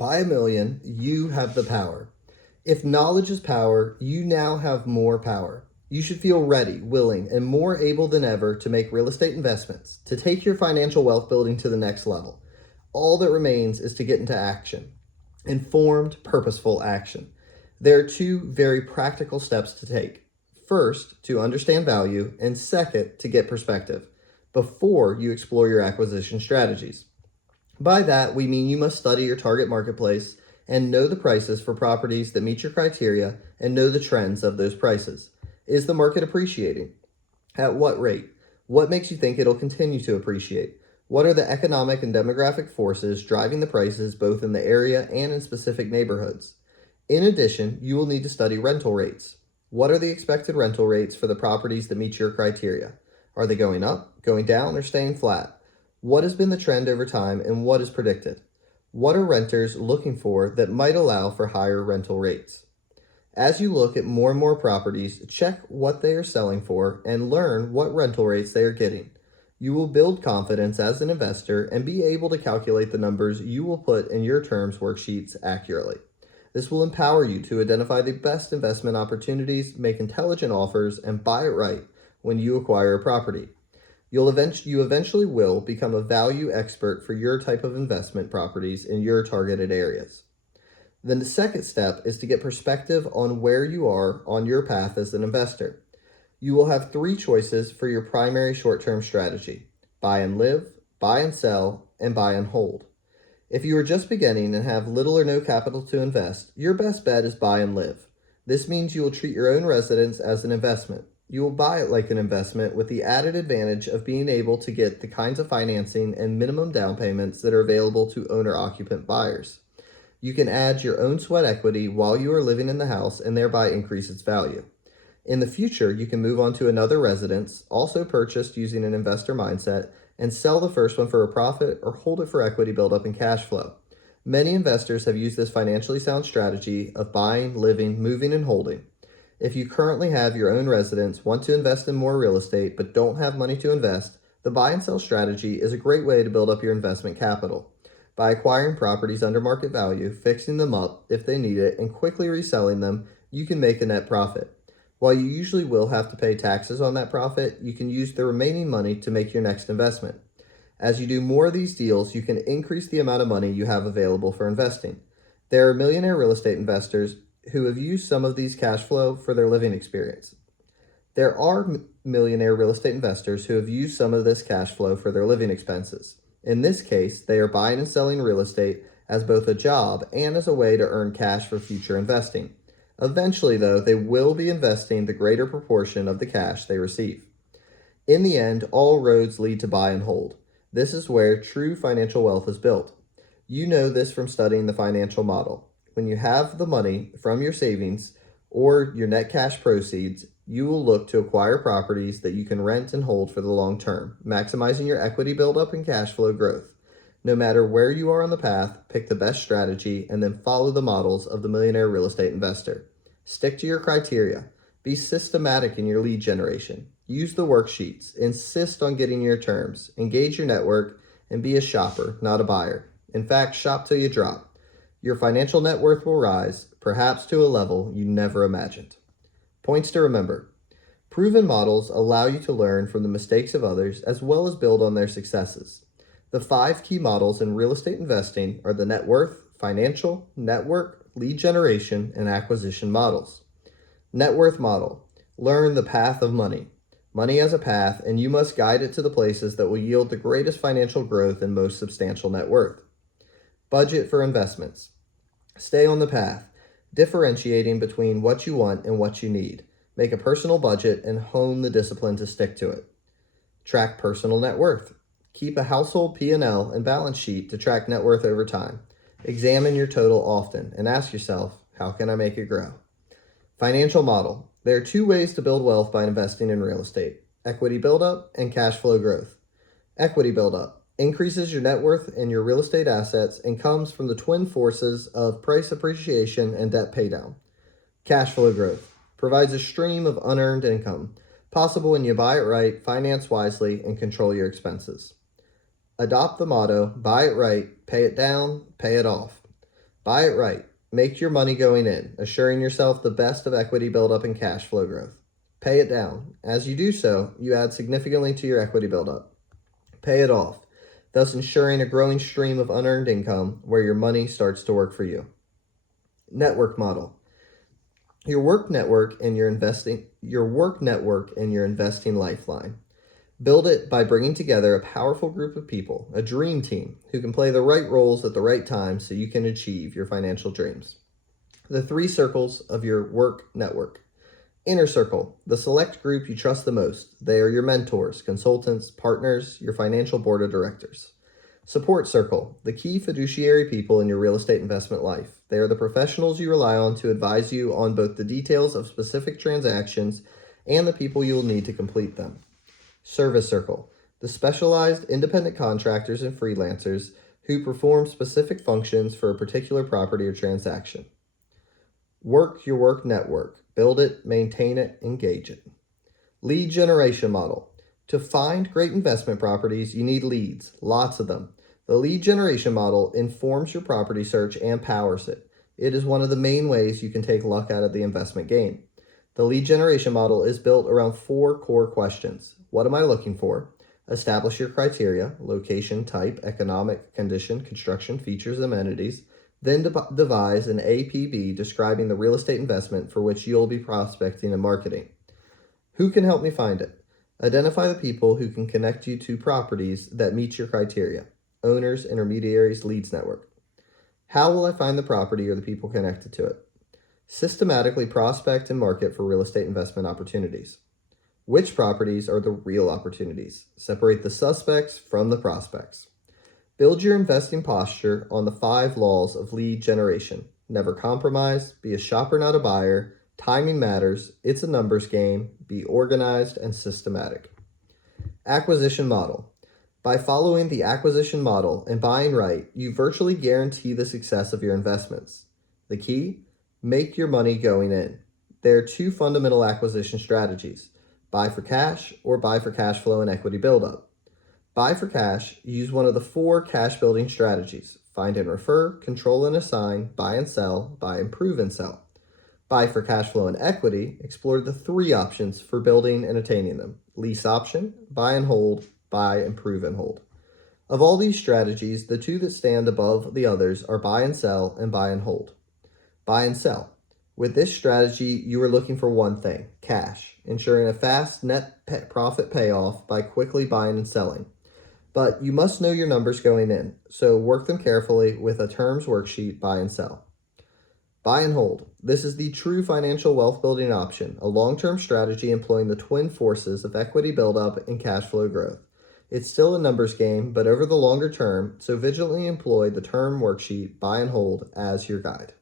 Buy a million, you have the power. If knowledge is power, you now have more power. You should feel ready, willing, and more able than ever to make real estate investments, to take your financial wealth building to the next level. All that remains is to get into action. Informed, purposeful action. There are two very practical steps to take. First, to understand value, and second, to get perspective before you explore your acquisition strategies. By that, we mean you must study your target marketplace and know the prices for properties that meet your criteria and know the trends of those prices. Is the market appreciating? At what rate? What makes you think it'll continue to appreciate? What are the economic and demographic forces driving the prices both in the area and in specific neighborhoods? In addition, you will need to study rental rates. What are the expected rental rates for the properties that meet your criteria? Are they going up, going down, or staying flat? What has been the trend over time and what is predicted? What are renters looking for that might allow for higher rental rates? As you look at more and more properties, check what they are selling for and learn what rental rates they are getting. You will build confidence as an investor and be able to calculate the numbers you will put in your terms worksheets accurately. This will empower you to identify the best investment opportunities, make intelligent offers, and buy it right when you acquire a property. You eventually will become a value expert for your type of investment properties in your targeted areas. Then the second step is to get perspective on where you are on your path as an investor. You will have three choices for your primary short-term strategy: buy and live, buy and sell, and buy and hold. If you are just beginning and have little or no capital to invest, your best bet is buy and live. This means you will treat your own residence as an investment. You will buy it like an investment with the added advantage of being able to get the kinds of financing and minimum down payments that are available to owner-occupant buyers. You can add your own sweat equity while you are living in the house and thereby increase its value. In the future, you can move on to another residence, also purchased using an investor mindset, and sell the first one for a profit or hold it for equity buildup and cash flow. Many investors have used this financially sound strategy of buying, living, moving, and holding. If you currently have your own residence, want to invest in more real estate, but don't have money to invest, the buy and sell strategy is a great way to build up your investment capital. By acquiring properties under market value, fixing them up if they need it, and quickly reselling them, you can make a net profit. While you usually will have to pay taxes on that profit, you can use the remaining money to make your next investment. As you do more of these deals, you can increase the amount of money you have available for investing. There are millionaire real estate investors who have used some of these cash flow for their living experience. There are millionaire real estate investors who have used some of this cash flow for their living expenses. In this case, they are buying and selling real estate as both a job and as a way to earn cash for future investing. Eventually, though, they will be investing the greater proportion of the cash they receive. In the end, all roads lead to buy and hold. This is where true financial wealth is built. You know this from studying the financial model. When you have the money from your savings or your net cash proceeds, you will look to acquire properties that you can rent and hold for the long term, maximizing your equity buildup and cash flow growth. No matter where you are on the path, pick the best strategy and then follow the models of the Millionaire Real Estate Investor. Stick to your criteria. Be systematic in your lead generation. Use the worksheets. Insist on getting your terms. Engage your network and be a shopper, not a buyer. In fact, shop till you drop. Your financial net worth will rise, perhaps to a level you never imagined. Points to remember. Proven models allow you to learn from the mistakes of others as well as build on their successes. The 5 key models in real estate investing are the net worth, financial, network, lead generation, and acquisition models. Net worth model. Learn the path of money. Money has a path, and you must guide it to the places that will yield the greatest financial growth and most substantial net worth. Budget for investments. Stay on the path, differentiating between what you want and what you need. Make a personal budget and hone the discipline to stick to it. Track personal net worth. Keep a household P&L and balance sheet to track net worth over time. Examine your total often and ask yourself, how can I make it grow? Financial model. There are 2 ways to build wealth by investing in real estate: equity buildup and cash flow growth. Equity buildup increases your net worth and your real estate assets and comes from the twin forces of price appreciation and debt paydown. Cash flow growth provides a stream of unearned income, possible when you buy it right, finance wisely, and control your expenses. Adopt the motto, buy it right, pay it down, pay it off. Buy it right. Make your money going in, assuring yourself the best of equity buildup and cash flow growth. Pay it down. As you do so, you add significantly to your equity buildup. Pay it off, thus ensuring a growing stream of unearned income where your money starts to work for you. Network model. Your work network and your investing lifeline. Build it by bringing together a powerful group of people, a dream team, who can play the right roles at the right time so you can achieve your financial dreams. The 3 circles of your work network. Inner circle, the select group you trust the most. They are your mentors, consultants, partners, your financial board of directors. Support circle, the key fiduciary people in your real estate investment life. They are the professionals you rely on to advise you on both the details of specific transactions and the people you will need to complete them. Service circle, the specialized independent contractors and freelancers who perform specific functions for a particular property or transaction. Work your work network. Build it, maintain it, engage it. Lead generation model. To find great investment properties, you need leads, lots of them. The lead generation model informs your property search and powers it. It is one of the main ways you can take luck out of the investment game. The lead generation model is built around 4 core questions. What am I looking for? Establish your criteria, location, type, economic, condition, construction, features, amenities. Then devise an APB describing the real estate investment for which you'll be prospecting and marketing. Who can help me find it? Identify the people who can connect you to properties that meet your criteria. Owners, intermediaries, leads network. How will I find the property or the people connected to it? Systematically prospect and market for real estate investment opportunities. Which properties are the real opportunities? Separate the suspects from the prospects. Build your investing posture on the 5 laws of lead generation. Never compromise, be a shopper, not a buyer, timing matters, it's a numbers game, be organized and systematic. Acquisition model. By following the acquisition model and buying right, you virtually guarantee the success of your investments. The key? Make your money going in. There are 2 fundamental acquisition strategies: buy for cash or buy for cash flow and equity buildup. Buy for cash, use one of the 4 cash building strategies: find and refer, control and assign, buy and sell, buy, improve and sell. Buy for cash flow and equity, explore the 3 options for building and attaining them: lease option, buy and hold, buy, improve and hold. Of all these strategies, the 2 that stand above the others are buy and sell and buy and hold. Buy and sell. With this strategy, you are looking for one thing: cash, ensuring a fast net profit payoff by quickly buying and selling. But you must know your numbers going in, so work them carefully with a terms worksheet: buy and sell. Buy and hold. This is the true financial wealth building option, a long-term strategy employing the twin forces of equity buildup and cash flow growth. It's still a numbers game, but over the longer term, so vigilantly employ the term worksheet, buy and hold, as your guide.